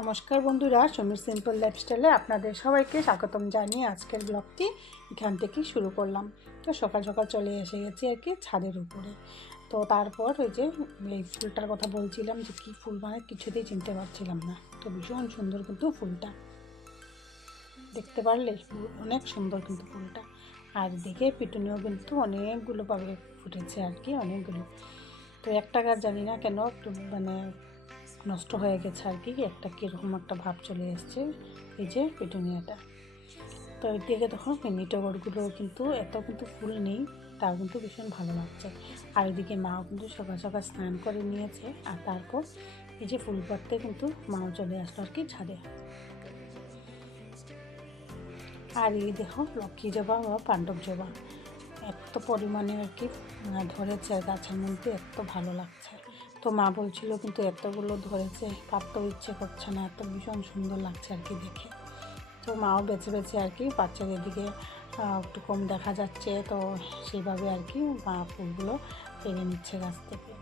নমস্কার বন্ধুরা, সমীর সিম্পল লাইফস্টাইলে আপনাদের সবাইকে স্বাগতম জানিয়ে আজকের ব্লগটি এখান থেকেই শুরু করলাম। তো সকাল সকাল চলে এসে গেছি আর কি ছাদের উপরে। তো তারপর ওই যে এই ফুলটার কথা বলছিলাম যে কী ফুল মানে কিছুতেই চিনতে পারছিলাম না। তো ভীষণ সুন্দর কিন্তু ফুলটা, দেখতে পারলে অনেক সুন্দর কিন্তু ফুলটা। আর দেখে পিটুনিও কিন্তু অনেকগুলো ভাবে ফুটেছে আর কি, অনেকগুলো। তো একটা গাছ জানি না কেন একটু মানে নষ্ট হয়ে গেছে আর কি, একটা কীরকম একটা ভাব চলে এসছে এই যে পিটুনিয়াটা। তো এর দিকে তখন মিনি টগরগুলো কিন্তু এত কিন্তু ফুল নেই, তাও কিন্তু ভীষণ ভালো লাগছে। আর এদিকে মাও কিন্তু সকাল সকাল স্নান করে নিয়েছে, আর তারপর এই যে ফুল পাড়তে কিন্তু মাও চলে আসলো আর কি ছাদে। আর এই দেখো লক্ষ্মী জবা বা পাণ্ডব জবা এত পরিমাণে আর কি ধরেছে গাছের মধ্যে, এত ভালো লাগছে। তো মা বলছিল কিন্তু এতগুলো ধরেছে পাততেও ইচ্ছে করছে না, এত ভীষণ সুন্দর লাগছে আর কি দেখে। তো মাও বেছে বেছে আর কি বাচ্চাদের দিকে একটু কম দেখা যাচ্ছে, তো সেইভাবে আর কি মা ফুলগুলো পেরে নিচ্ছে গাছ থেকে।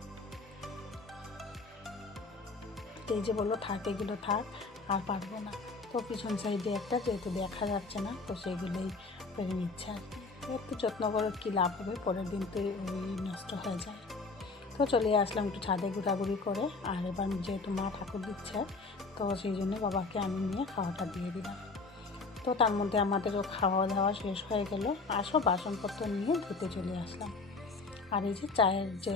তো এই যে বললো থাক, এগুলো থাক, আর পারবো না। তো পিছন সাইডে একটা যেহেতু দেখা যাচ্ছে না, তো সেইগুলোই পেরে নিচ্ছে আর কি। একটু যত্ন করে কী লাভ হবে, পরের দিন তো ওই নষ্ট হয়ে যায়। তো চলে আসলাম একটু ছাদে ঘোরাঘুরি করে। আর এবার যেহেতু মা ঠাকুর দিচ্ছে, তো সেই জন্য বাবাকে আমি নিয়ে খাওয়াটা দিয়ে দিলাম। তো তার মধ্যে আমাদেরও খাওয়া দাওয়া শেষ হয়ে গেল, আর সব বাসনপত্র নিয়ে ধুতে চলে আসলাম। আর এই যে চায়ের যে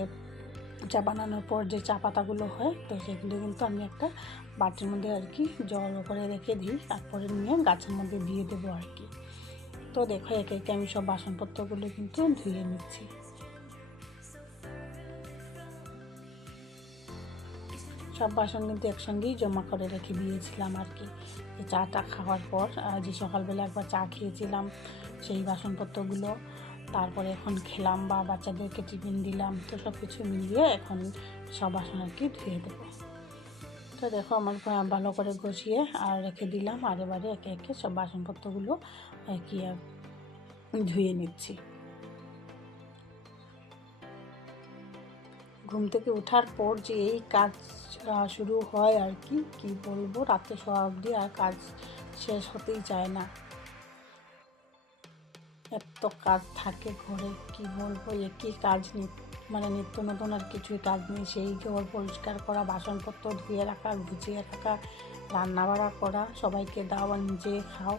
চা বানানোর পর যে চা পাতাগুলো হয়, তো সেগুলো কিন্তু আমি একটা বাটির মধ্যে আর কি জল করে রেখে দিই, তারপরে নিয়ে গাছের মধ্যে দিয়ে দেবো আর কি। তো দেখো একে একে আমি সব বাসনপত্রগুলো কিন্তু ধুয়ে নিচ্ছি। সব বাসন কিন্তু একসঙ্গেই জমা করে রেখে দিয়েছিলাম আর কি, চাটা খাওয়ার পর। যে সকালবেলা একবার চা খেয়েছিলাম সেই বাসনপত্রগুলো, তারপরে এখন খেলাম বা বাচ্চাদেরকে টিফিন দিলাম, তো সব কিছু মিলিয়ে এখন সব বাসন আর কি ধুয়ে দেবো। তো দেখো আমার ভালো করে গুছিয়ে আর রেখে দিলাম, আর এবারে একে একে সব বাসনপত্রগুলো কি ধুয়ে নিচ্ছি। ঘুম থেকে ওঠার পর যে এই কাজ শুরু হয় আর কি, কি বলবো, রাতে শোয়া অবধি আর কাজ শেষ হতেই চায় না, এত কাজ থাকে ঘরে। কি বলবো, একই কাজ মানে নিত্য নতুন আর কিছুই কাজ নেই। সেই ঘর পরিষ্কার করা, বাসনপত্র ধুয়ে রাখা, গুছিয়ে রাখা, রান্না বাড়া করা, সবাইকে দাও নিজে খাও,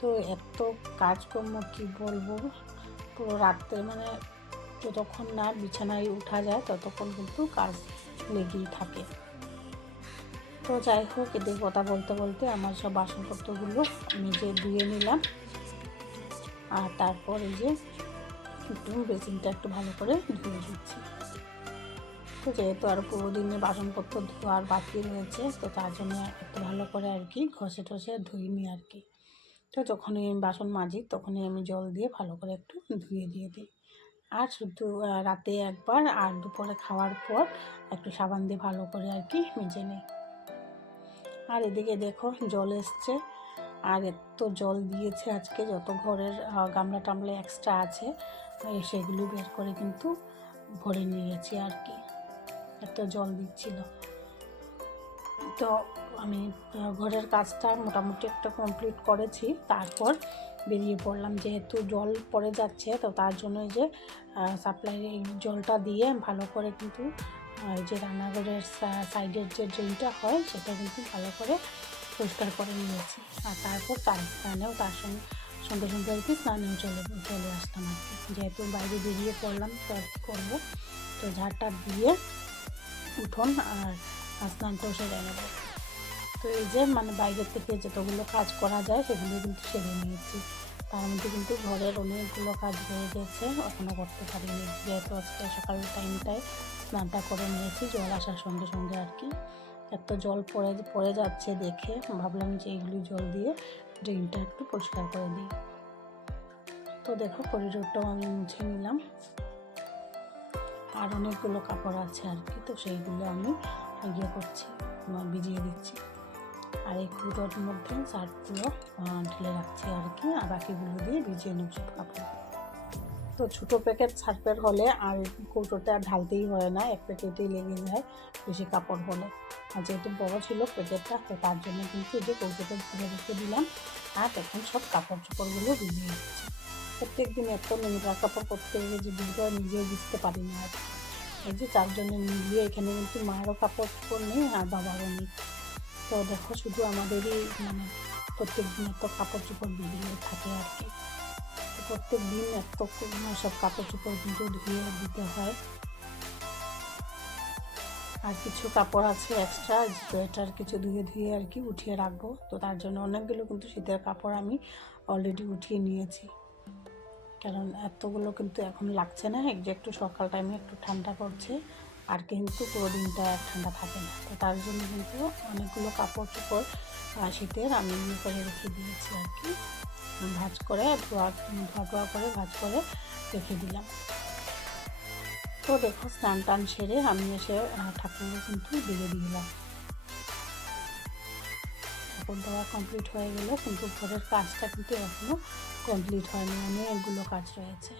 তো এত কাজকর্ম কি বলবো। পুরো রাত্রে মানে যতক্ষণ না বিছানায় উঠা যায় ততক্ষণ কিন্তু কাজ লেগেই থাকে। তো যাই হোক, এদের কথা বলতে বলতে আমার সব বাসনপত্রগুলো নিজে ধুয়ে নিলাম, আর তারপর এই যে একটু বেসিনটা একটু ভালো করে ধুয়ে দিচ্ছি। তো যেহেতু আর পুরো দিনে বাসনপত্র ধোয়ার বাকি রয়েছে, তো তার জন্য একটু ভালো করে আর কি ঘষে টষে ধুইনি আর কি। তো যখনই আমি বাসন মাজি তখনই আমি জল দিয়ে ভালো করে একটু ধুয়ে দিয়ে দিই। আর শুধু রাতে একবার, আর দুপুরে খাওয়ার পর একটু সাবান দিয়ে ভালো করে আর কি মেজে নিই। আর এদিকে দেখো জল এসছে, আর এত জল দিয়েছে আজকে, যত ঘরের গামলা টামলা এক্সট্রা আছে সেগুলো বের করে কিন্তু ভরে নিয়ে গেছি আর কি, এত জল দিচ্ছিল। তো আমি ঘরের কাজটা মোটামুটি একটা কমপ্লিট করেছি, তারপর বেরিয়ে পড়লাম। যেহেতু জল পড়ে যাচ্ছে, তো তার জন্য যে সাপ্লাই জলটা দিয়ে ভালো করে কিন্তু যে রান্নাঘরের সাইডের যে ড্রেনটা হয় সেটা কিন্তু ভালো করে পরিষ্কার করে নিয়েছি। আর তারপর স্নানেও তার সঙ্গে সঙ্গে আর কি স্নানেও চলে আসতাম আর কি, যেহেতু বাইরে বেরিয়ে পড়লাম তো আর কি করবো। তো ঝাড়টা দিয়ে উঠোন আর স্নানটাও সেরে নেব। তো এই যে মানে বাইরের থেকে যতগুলো কাজ করা যায় সেগুলো কিন্তু সেরে নিয়েছি। তার মধ্যে কিন্তু ঘরের অনেকগুলো কাজ রয়ে গেছে, এখনও করতে পারিনি, যেহেতু আজকে সকালের টাইমটায় স্নানটা করে নিয়েছি জল আসার সঙ্গে সঙ্গে আর কি। এত জল পড়ে যাচ্ছে দেখে ভাবলাম যে এইগুলি জল দিয়ে ড্রেনটা একটু পরিষ্কার করে দিই। তো দেখো করিডোরটাও আমি মুছে নিলাম, আর অনেকগুলো কাপড় আছে আর কি, তো সেইগুলো আমি করছি, ভিজিয়ে দিচ্ছি। আর এই কৌটোর মধ্যে শার্টগুলো ঢেলে রাখছি আর কি, আর বাকিগুলো দিয়ে ভিজিয়ে নেব সব কাপড়। তো ছোটো প্যাকেট সার্ফের হলে আর কৌটোটা ঢালতেই হয় না, এক প্যাকেটেই লেগে যায় বেশি কাপড় হলে। আর যেহেতু বড় ছিল প্যাকেটটা, তো তার জন্য কিন্তু এই যে কৌটোতে ভরে রেখে দিলাম। আর এখন সব কাপড় চোপড়গুলো ভিজিয়ে দিচ্ছি। প্রত্যেক দিন এত নোংরা কাপড় করতে গেলে যে ভিজে নিজেও বুঝতে পারি না। আর এই যে তার জন্য মিলিয়ে এখানে কিন্তু মায়েরও কাপড় চোপড় নেই আর বাবারও নেই। তো দেখো শুধু আমাদেরই মানে প্রত্যেক দিন এত কাপড় চোপড় ভিজিয়ে থাকে আর কি। প্রত্যেক দিন এত সব কাপড় চোপড় কিন্তু ধুয়ে দিতে হয়। আর কিছু কাপড় আছে এক্সট্রা, সোয়েটার কিছু ধুয়ে আর কি উঠিয়ে রাখবো। তো তার জন্য অনেকগুলো কিন্তু শীতের কাপড় আমি অলরেডি উঠিয়ে নিয়েছি, কারণ এতগুলো কিন্তু এখন লাগছে না। একটু সকাল টাইমে একটু ঠান্ডা করছে, আর কিন্তু পুরো দিনটা ঠান্ডা থাকে না। তো তার জন্য কিন্তু অনেকগুলো কাপড় চোপড় শীতের আমি করে রেখে দিয়েছি আর কি, ভাঁজ করে ধোয়া করে ভাঁজ করে রেখে দিলাম। তো দেখো স্নান টান সেরে আমি এসে ঠাকুরও কিন্তু দিয়ে দিলাম। ঠাকুর দেওয়া কমপ্লিট হয়ে গেল, কিন্তু ঘরের কাজটা কিন্তু এখনও কমপ্লিট হয়নি, অনেকগুলো কাজ রয়েছে।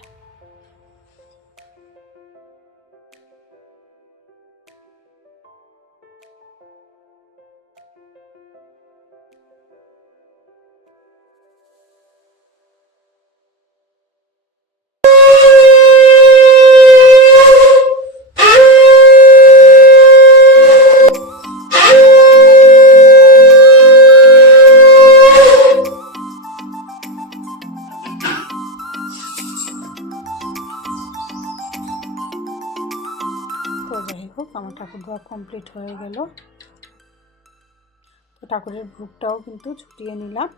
তো যাই হোক আমার ঠাকুর দেওয়া কমপ্লিট হয়ে গেল। তো ঠাকুরের ভোগটাও কিন্তু ছুটিয়ে নিলাম,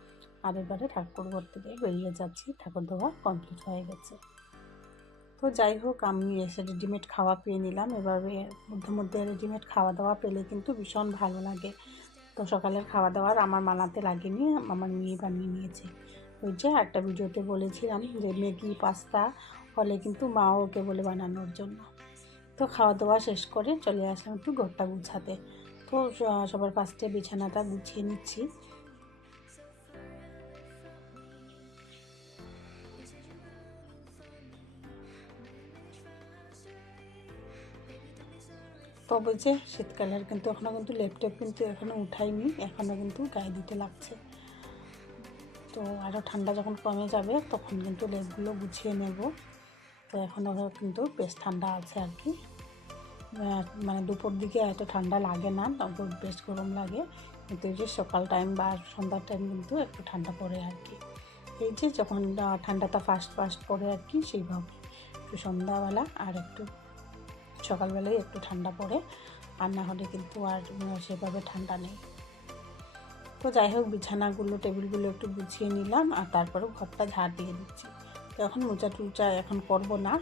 আর এবারে ঠাকুর ঘর থেকে বেরিয়ে যাচ্ছি, ঠাকুর দেওয়া কমপ্লিট হয়ে গেছে। তো যাই হোক আমি এসে রেডিমেড খাওয়া পেয়ে নিলাম। এভাবে মধ্যে মধ্যে রেডিমেড খাওয়া দাওয়া পেলে কিন্তু ভীষণ ভালো লাগে। তো সকালের খাওয়া দাওয়ার আমার বানাতে লাগেনি, আমার মেয়ে বানিয়ে নিয়েছে। ওই যে একটা ভিডিওতে বলেছিলাম যে ম্যাগি পাস্তা হলে কিন্তু মাও ওকে বলে বানানোর জন্য। তো খাওয়া দাওয়া শেষ করে চলে আসলাম একটু ঘরটা গুছাতে। তো সবার ফার্স্টে বিছানাটা গুছিয়ে নিচ্ছি। তবে যে শীতকালের কিন্তু এখনও কিন্তু ল্যাপটপ কিন্তু এখনও উঠাইনি, এখনও কিন্তু গায়ে দিতে লাগছে। তো আরও ঠান্ডা যখন কমে যাবে তখন কিন্তু লেপগুলো গুছিয়ে নেব। তো এখনও কিন্তু বেশ ঠান্ডা আছে আর কি, মানে দুপুর দিকে এত ঠান্ডা লাগে না, বেশ গরম লাগে। কিন্তু এই যে সকাল টাইম বা সন্ধ্যার টাইম কিন্তু একটু ঠান্ডা পড়ে আর কি। এই যে যখন ঠান্ডাটা ফার্স্ট পড়ে আর কি, সেইভাবে একটু সন্ধ্যাবেলা আর একটু সকালবেলায় একটু ঠান্ডা পড়ে, আর না হলে কিন্তু আর সেভাবে ঠান্ডা নেই। তো যাই হোক বিছানাগুলো টেবিলগুলো একটু গুছিয়ে নিলাম, আর তারপরেও ঘরটা ঝাড় দিয়ে দিচ্ছি। তো এখন মোচা টুচা এখন করব না,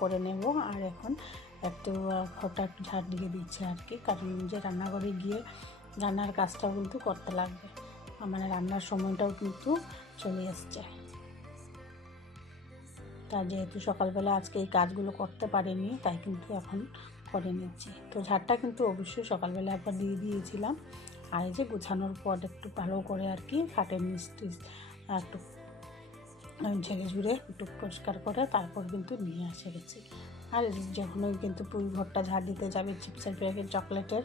পরে নেব। আর এখন একটু ঘরটা একটু ঝাড় দিয়ে দিচ্ছি আর কি, কারণ যে রান্নাঘরে গিয়ে রান্নার কাজটাও কিন্তু করতে লাগবে, মানে রান্নার সময়টাও কিন্তু চলে এসছে। তা যেহেতু সকালবেলা আজকে এই কাজগুলো করতে পারিনি, তাই কিন্তু এখন করে নিচ্ছি। তো ঝাড়টা কিন্তু অবশ্যই সকালবেলা একবার দিয়ে দিয়েছিলাম। আর এই যে গুছানোর পর একটু ভালো করে আর কি খাটের নিচ একটু ঝেড়ে ঝুড়ে একটু পরিষ্কার করে তারপর কিন্তু নিয়ে আসে গেছি। আর যখনই কিন্তু পুরো ঘরটা ঝাড় দিতে যাবে, চিপসের প্যাকেট চকলেটের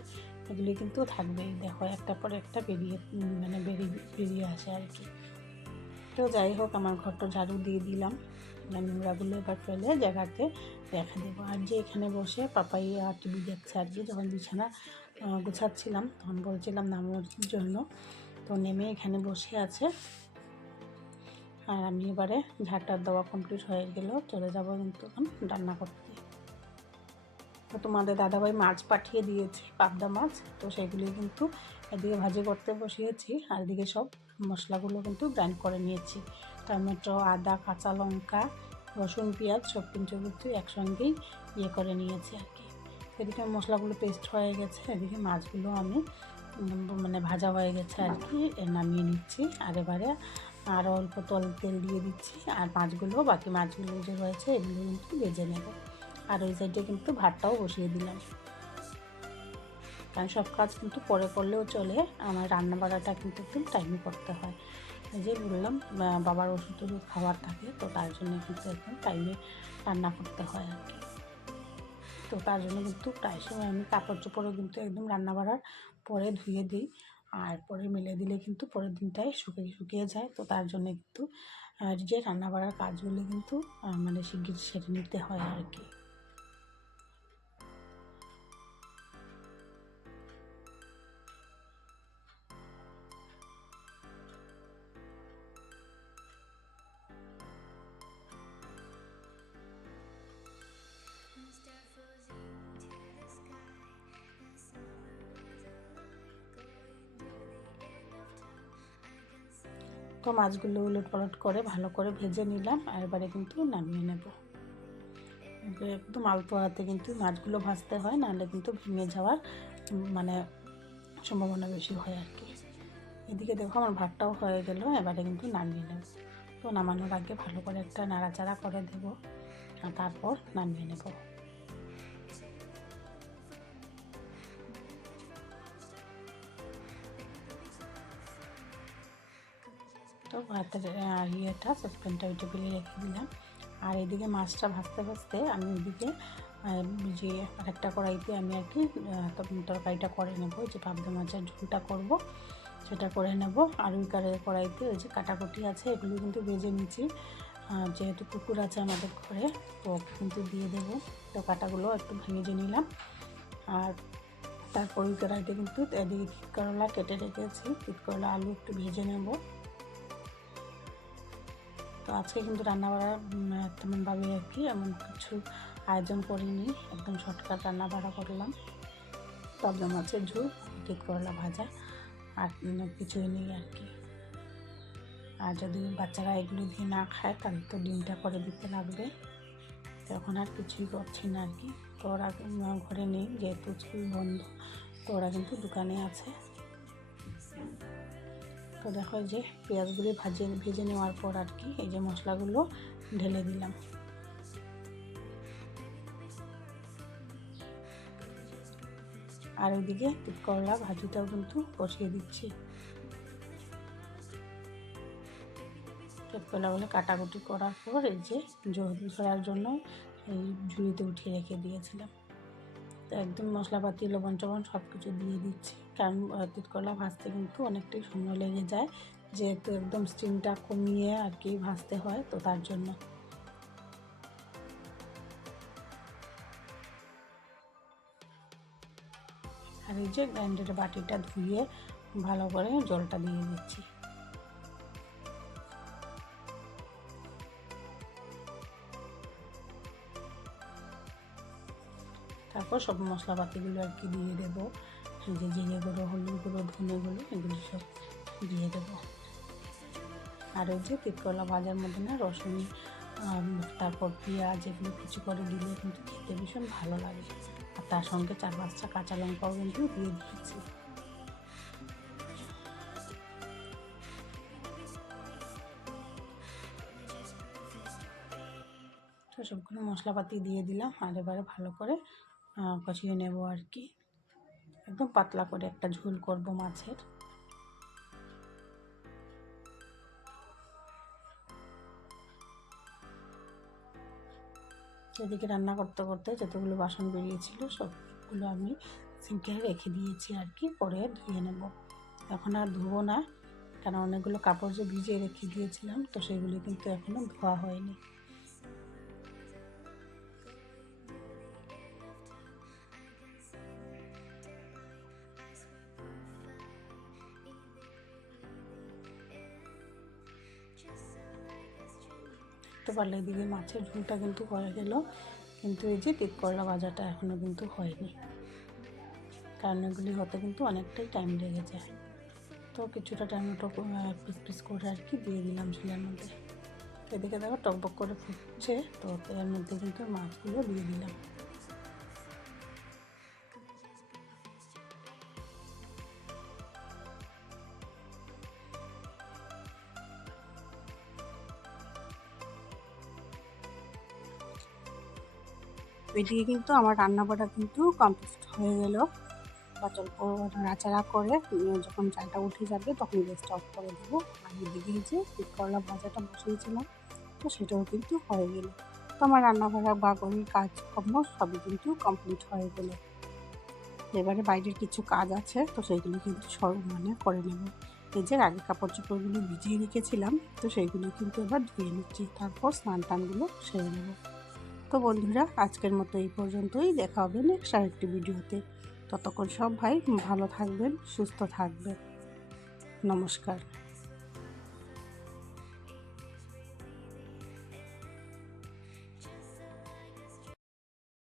এগুলি কিন্তু থাকবেই, দেখো একটা পর একটা বেরিয়ে আসে আর কি। তো যাই হোক আমার ঘরটা ঝাড়ু দিয়ে দিলাম, নোংরাগুলো এবার ফেলে জায়গাতে রেখে দেবো। আর যে এখানে বসে পাপাই টিভি দেখছে আর কি, যখন বিছানা গুছাচ্ছিলাম তখন বলছিলাম নামানোর জন্য, তো নেমে এখানে বসে আছে। আর আমি এবারে ঝাড়টার দেওয়া কমপ্লিট হয়ে গেল, চলে যাবো কিন্তু এখন রান্না করতে। তো তোমাদের দাদাভাই মাছ পাঠিয়ে দিয়েছে, পাবদা মাছ, তো সেগুলি কিন্তু এদিকে ভাজি করতে বসিয়েছি, আর এদিকে সব মশলাগুলো কিন্তু গ্রাইন্ড করে নিয়েছি। টমেটো, আদা, কাঁচা লঙ্কা, রসুন, পেঁয়াজ সব কিন্তু একসঙ্গেই করে নিয়েছি আর কি। এদিকে মশলাগুলো পেস্ট হয়ে গেছে, এদিকে মাছগুলো আমি মানে ভাজা হয়ে গেছে আর কি, নামিয়ে নিচ্ছি। আর এবারে আরও অল্প তেল দিয়ে দিচ্ছি, আর বাকি মাছগুলো যে রয়েছে এগুলো কিন্তু ভেজে নেব। আর ওই সাইডে কিন্তু ভাতটাও বসিয়ে দিলাম, কারণ সব কাজ কিন্তু পরে করলেও চলে, আমার রান্না বাড়াটা কিন্তু একটু টাইমে করতে হয়। এই যে বললাম বাবার ওষুধ খাবার থাকে, তো তার জন্য কিন্তু একদম টাইমে রান্না করতে হয় আর কি। তো তার জন্য কিন্তু প্রায় সময় আমি কাপড় চোপড়ও কিন্তু একদম রান্না বাড়ার পরে ধুয়ে দিই, আর পরে মেলে দিলে কিন্তু পরের দিনটাই শুকিয়ে যায়। তো তার জন্য কিন্তু যে রান্না বাড়ার কাজগুলো কিন্তু মানে শিগগির সেরে নিতে হয় আর কি। তো মাছগুলো উলটপালট করে ভালো করে ভেজে নিলাম, আর এবারে কিন্তু নামিয়ে নেব। একদম অল্প হাতে কিন্তু মাছগুলো ভাজতে হয়, নাহলে কিন্তু ভেঙে যাওয়ার মানে সম্ভাবনা বেশি হয় আর কি। এদিকে দেখো আমার ভাতটাও হয়ে গেল, এবারে কিন্তু নামিয়ে নেব। তো নামানোর আগে ভালো করে একটা নাড়াচাড়া করে দেব, আর তারপর নামিয়ে নেব। তো ভাতের ইয়েটা সসপ্যানটা ওই টেবিলে রেখে দিলাম, আর এদিকে মাছটা ভাজতে ভাজতে আমি ওইদিকে যে আরেকটা কড়াইতে আমি আর কি তরকারিটা করে নেব, যে পাবদা মাছের ঝোলটা করব সেটা করে নেব। আর ওই কড়াইতে ওই যে কাটাকুটি আছে এগুলো কিন্তু ভেজে নিচ্ছি, যেহেতু কুকুর আছে আমাদের ঘরে, তো কিন্তু দিয়ে দেবো। তো কাটাগুলো একটু ভেজে নিলাম, আর তারপর ওই কড়াইতে কিন্তু এদিকে তিতকরলা কেটে রেখেছি, তিতকরলা আলু একটু ভেজে নেব। তো আজকে কিন্তু রান্নাবাড়া তেমনভাবে আর কি এমন কিছু আয়োজন করিনি, একদম শর্টকাট রান্নাবাড়া করলাম। পাবদা মাছের ঝোল, তিতকরলা ভাজা, আর কিছুই নেই আর কি। আর যদি বাচ্চারা এগুলো দিয়ে না খায় তাহলে তো ডিমটা করে দিতে লাগবে, তো এখন আর কিছুই করছি না আর কি। তো ওরা ঘরে নেই, যেহেতু স্কুল বন্ধ, তো ওরা কিন্তু দোকানে আছে। তো দেখো যে পেঁয়াজগুলি ভেজে নেওয়ার পর আর কি এই যে মশলাগুলো ঢেলে দিলাম। আর ওইদিকে তিতকরলা ভাজিটাও কিন্তু বসিয়ে দিচ্ছি। তিতকরলাগুলো কাটাকুটি করার পর এই যে জল ঝরার জন্য এই ঝুড়িতে উঠিয়ে রেখে দিয়েছিলাম। তো একদম মশলাপাতি লবণ টবণ সব কিছু দিয়ে দিচ্ছি, কারণ তিতকরলা ভাজতে কিন্তু অনেকটাই সময় লেগে যায়, যেহেতু একদম স্টিমটা কমিয়ে আর কি ভাজতে হয়, তো তার জন্য। আর এই যে গ্রাইন্ডারের বাটিটা ধুয়ে ভালো করে জলটা দিয়ে দিচ্ছি। তারপর সব মশলাপাতিগুলো আর কি দিয়ে দেবো, এই যে জিরে গুঁড়ো, হলুদ গুঁড়ো, ধনে গুঁড়ো, এগুলো সব দিয়ে দেবো। আর ওই যে তিতকরলা ভাজার মধ্যে না রসুন, তারপর পেঁয়াজ এগুলো কিছু করে দিলে কিন্তু খেতে ভীষণ ভালো লাগে, আর তার সঙ্গে 4-5টা কাঁচা লঙ্কাও কিন্তু দিয়ে দিয়েছি। তো সবগুলো মশলাপাতি দিয়ে দিলাম, আর এবারে ভালো করে কষিয়ে নেব আর কি। একদম পাতলা করে একটা ঝোল করব মাছের। এদিকে রান্না করতে করতে যতগুলো বাসন বেরিয়েছিল সবগুলো আমি সিঙ্কে রেখে দিয়েছি আর কি, পরে ধুয়ে নেব। এখন আর ধুবো না, কারণ অনেকগুলো কাপড় যে ভিজিয়ে রেখে দিয়েছিলাম, তো সেগুলো কিন্তু এখনও ধোয়া হয়নি। দেখতে পারলে এদিকে মাছের ঝোলটা কিন্তু হয়ে গেল, কিন্তু এই যে তিতকরলা ভাজাটা এখনও কিন্তু হয়নি, কারণ এগুলি হতে কিন্তু অনেকটাই টাইম লেগে যায়। তো কিছুটা টমেটো পিস পিস করে আর কি দিয়ে দিলাম ঝোলের মধ্যে। এদিকে দেখো টকবক করে ফুটছে, তো এর মধ্যে কিন্তু মাছগুলো দিয়ে দিলাম। এদিকে কিন্তু আমার রান্নাবাড়া কিন্তু কমপ্লিট হয়ে গেল, বা অল্প নাড়াচাড়া করে যখন চালটা উঠে যাবে তখন গ্যাসটা অফ করে দেবো। আর এদিকে যে তিতকরলা ভাজাটা বসিয়েছিলাম, তো সেটাও কিন্তু হয়ে গেল। তো আমার রান্নাবাড়া বা ঘরের কাজকর্ম সবই কিন্তু কমপ্লিট হয়ে গেল। এবারে বাইরের কিছু কাজ আছে, তো সেইগুলো কিন্তু মানে করে নেব। এই যে আগে কাপড় চোপড়গুলো ভিজিয়ে রেখেছিলাম, তো সেইগুলো কিন্তু এবার ধুয়ে নিচ্ছি, তারপর স্নান টানগুলো সেরে নেব। তো বন্ধুরা, আজকের মতো এই পর্যন্তই। দেখা হবে নেক্সট আরেকটি ভিডিওতে। ততক্ষণ সব ভাই ভালো থাকবেন, সুস্থ থাকবেন। নমস্কার।